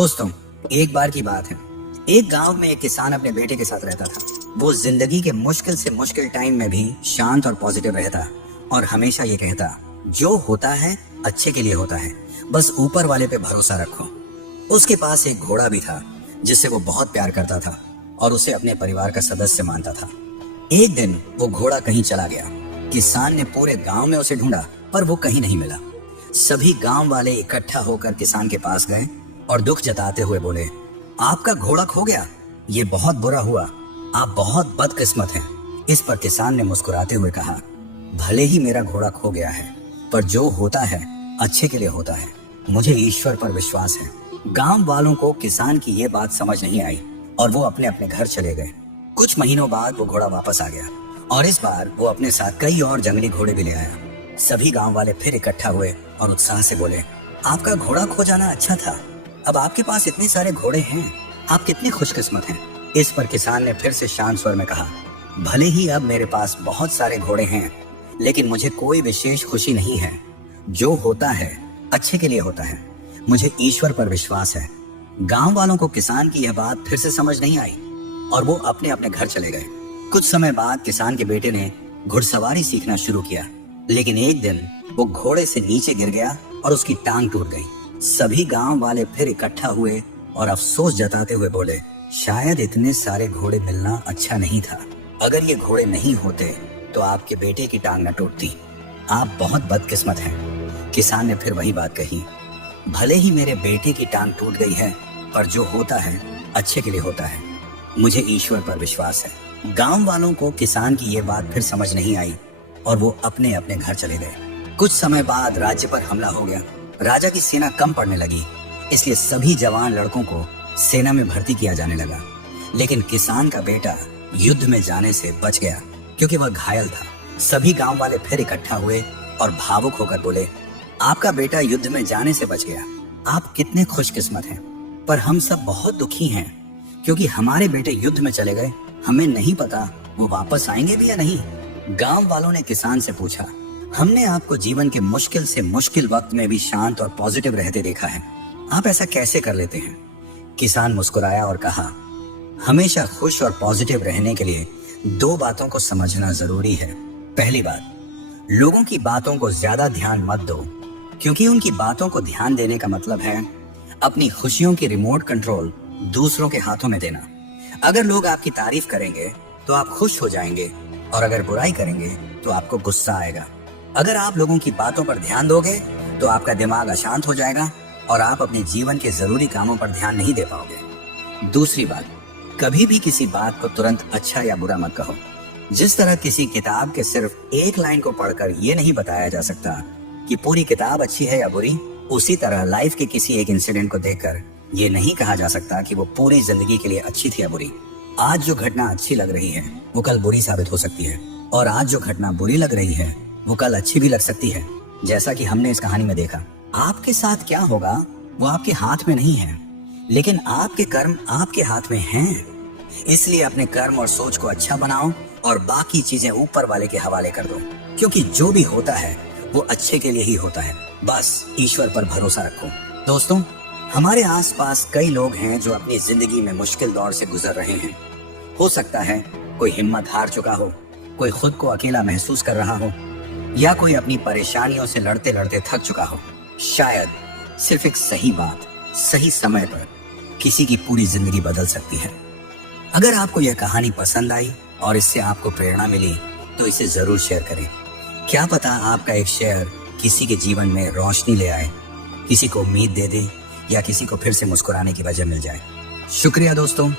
दोस्तों, एक बार की बात है। एक गांव में एक किसान अपने बेटे के साथ रहता था। वो जिंदगी के मुश्किल से मुश्किल टाइम में भी शांत और पॉजिटिव रहता और हमेशा ये कहता, जो होता है अच्छे के लिए होता है, बस ऊपर वाले पे भरोसा रखो। उसके पास एक घोड़ा भी था जिससे वो बहुत प्यार करता था और उसे अपने परिवार का सदस्य मानता था। एक दिन वो घोड़ा कहीं चला गया। किसान ने पूरे गांव में उसे ढूंढा पर वो कहीं नहीं मिला। सभी गांव वाले इकट्ठा होकर किसान के पास गए और दुख जताते हुए बोले, आपका घोड़ा खो गया, ये बहुत बुरा हुआ, आप बहुत बदकिस्मत हैं। इस पर किसान ने मुस्कुराते हुए कहा, भले ही मेरा घोड़ा खो गया है, पर जो होता है अच्छे के लिए होता है। मुझे ईश्वर पर विश्वास है। गांव वालों को किसान की ये बात समझ नहीं आई और वो अपने अपने घर चले गए। कुछ महीनों बाद वो घोड़ा वापस आ गया और इस बार वो अपने साथ कई और जंगली घोड़े भी ले आया। सभी गांव वाले फिर इकट्ठा हुए और उत्साह से बोले, आपका घोड़ा खो जाना अच्छा था, अब आपके पास इतने सारे घोड़े हैं, आप कितने खुशकिस्मत हैं। इस पर किसान ने फिर से शांत स्वर में कहा, भले ही अब मेरे पास बहुत सारे घोड़े हैं, लेकिन मुझे कोई विशेष खुशी नहीं है। जो होता है अच्छे के लिए होता है। मुझे ईश्वर पर विश्वास है। गांव वालों को किसान की यह बात फिर से समझ नहीं आई और वो अपने अपने घर चले गए। कुछ समय बाद किसान के बेटे ने घुड़सवारी सीखना शुरू किया, लेकिन एक दिन वो घोड़े से नीचे गिर गया और उसकी टांग टूट गई। सभी गांव वाले फिर इकट्ठा हुए और अफसोस जताते हुए बोले, शायद इतने सारे घोड़े मिलना अच्छा नहीं था। अगर ये घोड़े नहीं होते तो आपके बेटे की टांग न टूटती। आप बहुत बदकिस्मत हैं। किसान ने फिर वही बात कही, भले ही मेरे बेटे की टांग टूट गई है, पर जो होता है अच्छे के लिए होता है। मुझे ईश्वर पर विश्वास है। गांव वालों को किसान की ये बात फिर समझ नहीं आई और वो अपने अपने घर चले गए। कुछ समय बाद राज्य पर हमला हो गया। राजा की सेना कम पड़ने लगी, इसलिए सभी जवान लड़कों को सेना में भर्ती किया जाने लगा। लेकिन किसान का बेटा युद्ध में जाने से बच गया क्योंकि वह घायल था। सभी गांव वाले फिर इकट्ठा हुए और भावुक होकर बोले, आपका बेटा युद्ध में जाने से बच गया, आप कितने खुशकिस्मत हैं। पर हम सब बहुत दुखी हैं क्योंकि हमारे बेटे युद्ध में चले गए। हमें नहीं पता वो वापस आएंगे भी या नहीं। गांव वालों ने किसान से पूछा, हमने आपको जीवन के मुश्किल से मुश्किल वक्त में भी शांत और पॉजिटिव रहते देखा है, आप ऐसा कैसे कर लेते हैं। किसान मुस्कुराया और कहा, हमेशा खुश और पॉजिटिव रहने के लिए दो बातों को समझना जरूरी है। पहली बात, लोगों की बातों को ज्यादा ध्यान मत दो, क्योंकि उनकी बातों को ध्यान देने का मतलब है अपनी खुशियों की रिमोट कंट्रोल दूसरों के हाथों में देना। अगर लोग आपकी तारीफ करेंगे तो आप खुश हो जाएंगे और अगर बुराई करेंगे तो आपको गुस्सा आएगा। अगर आप लोगों की बातों पर ध्यान दोगे तो आपका दिमाग अशांत हो जाएगा और आप अपने जीवन के जरूरी कामों पर ध्यान नहीं दे पाओगे। दूसरी बात, कभी भी किसी बात को तुरंत अच्छा या बुरा मत कहो। जिस तरह किसी किताब के सिर्फ एक लाइन को पढ़कर यह नहीं बताया जा सकता कि पूरी किताब अच्छी है या बुरी, उसी तरह लाइफ के किसी एक इंसिडेंट को देखकर ये नहीं कहा जा सकता कि वो पूरी जिंदगी के लिए अच्छी थी या बुरी। आज जो घटना अच्छी लग रही है वो कल बुरी साबित हो सकती है और आज जो घटना बुरी लग रही है वो कल अच्छी भी लग सकती है। जैसा कि हमने इस कहानी में देखा, आपके साथ क्या होगा वो आपके हाथ में नहीं है, लेकिन आपके कर्म आपके हाथ में हैं। इसलिए अपने कर्म और सोच को अच्छा बनाओ और बाकी चीजें ऊपर वाले के हवाले कर दो, क्योंकि जो भी होता है वो अच्छे के लिए ही होता है। बस ईश्वर पर भरोसा रखो। दोस्तों, हमारे आसपास कई लोग हैं जो अपनी जिंदगी में मुश्किल दौर से गुजर रहे हैं। हो सकता है कोई हिम्मत हार चुका हो, कोई खुद को अकेला महसूस कर रहा हो, या कोई अपनी परेशानियों से लड़ते लड़ते थक चुका हो। शायद सिर्फ एक सही बात सही समय पर किसी की पूरी जिंदगी बदल सकती है। अगर आपको यह कहानी पसंद आई और इससे आपको प्रेरणा मिली तो इसे जरूर शेयर करें। क्या पता आपका एक शेयर किसी के जीवन में रोशनी ले आए, किसी को उम्मीद दे दे या किसी को फिर से मुस्कुराने की वजह मिल जाए। शुक्रिया दोस्तों।